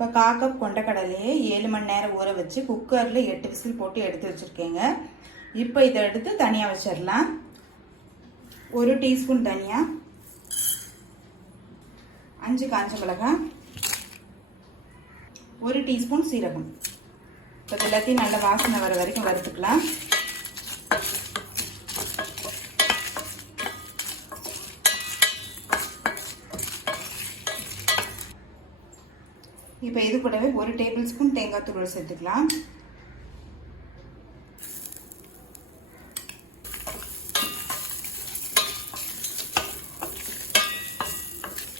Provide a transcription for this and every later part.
இப்போ 1/4 கப் கொண்டக்கடலையை 7 மணி நேரம் ஊற வச்சு குக்கரில் 8 விசில் போட்டு எடுத்து வச்சுருக்கேங்க. இப்போ இதை எடுத்து தனியாக வச்சிடலாம். 1 டீஸ்பூன் தனியா, 5 காஞ்ச மிளகாய், 1 டீஸ்பூன் சீரகம். இப்போ எல்லாத்தையும் நல்ல வாசனை வர வரைக்கும் வறுத்துக்கலாம். இப்போ இது கூடவே 1 டேபிள் ஸ்பூன் தேங்காய் துருவல் சேர்த்துக்கலாம்.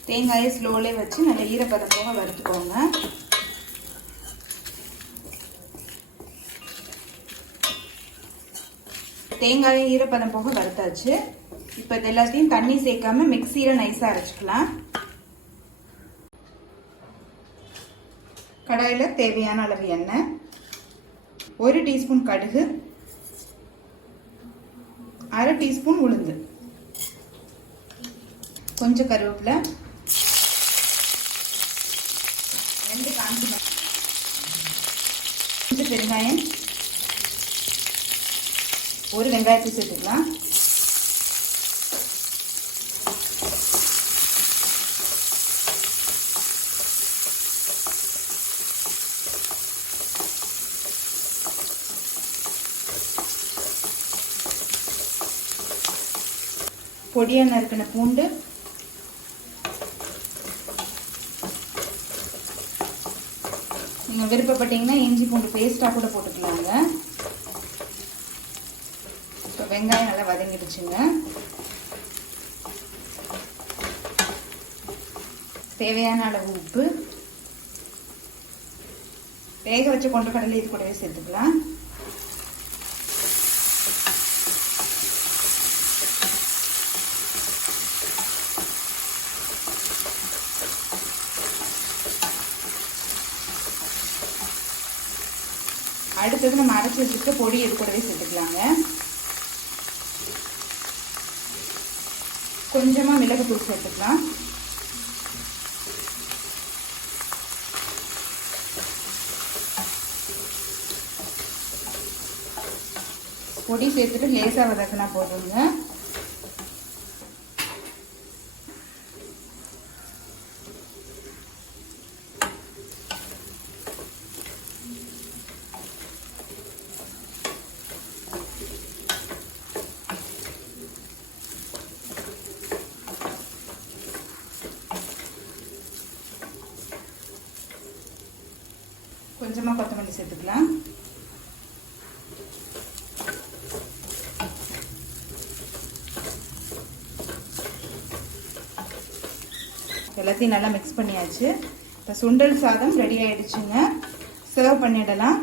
தேங்காயை ஸ்லோலே வச்சு நல்ல ஈரப்பதம் போக வறுத்துக்கோங்க. தேங்காயை ஈரப்பதம் போக வறுத்தாச்சு. இப்போ இது எல்லாத்தையும் தண்ணி சேர்க்காம மிக்சியில நைஸா அரைச்சிக்கலாம். கடாயில தேவையான அளவு எண்ணெய், 1 டீஸ்பூன் கடுகு, 1/2 டீஸ்பூன் உளுந்து, கொஞ்சம் கருவேப்பிலை, 2 காஞ்ச மிளகாய், கொஞ்சம் பெருங்காயம், 1 வெங்காயத்தை சேர்த்துக்கலாம். பொடியா நறுக்கின பூண்டு, நீங்க விருப்பப்பட்டீங்கன்னா இஞ்சி பூண்டு பேஸ்டா கூட போட்டுக்கலாங்க. இப்போ வெங்காயம் நல்லா வதங்கிடுச்சுங்க. தேவையான அளவு உப்பு, வேக வச்ச கொண்டக்கடலை இது கூடவே சேர்த்துக்கலாம். அடுத்தது நம்ம அரைச்சி வச்சுருக்க பொடி இது கூடவே சேர்த்துக்கலாங்க. கொஞ்சமா மிளகுத்தூள் சேர்த்துக்கலாம். பொடி சேர்த்துட்டு லேசா வதக்கினா போதுங்க. கொஞ்சமா கொத்தமல்லி சேர்த்துக்கலாம். எல்லாத்தையும் நல்லா மிக்ஸ் பண்ணியாச்சு. இப்போ சுண்டல் சாதம் ரெடி ஆயிடுச்சுங்க. சர்வ் பண்ணிடலாம்.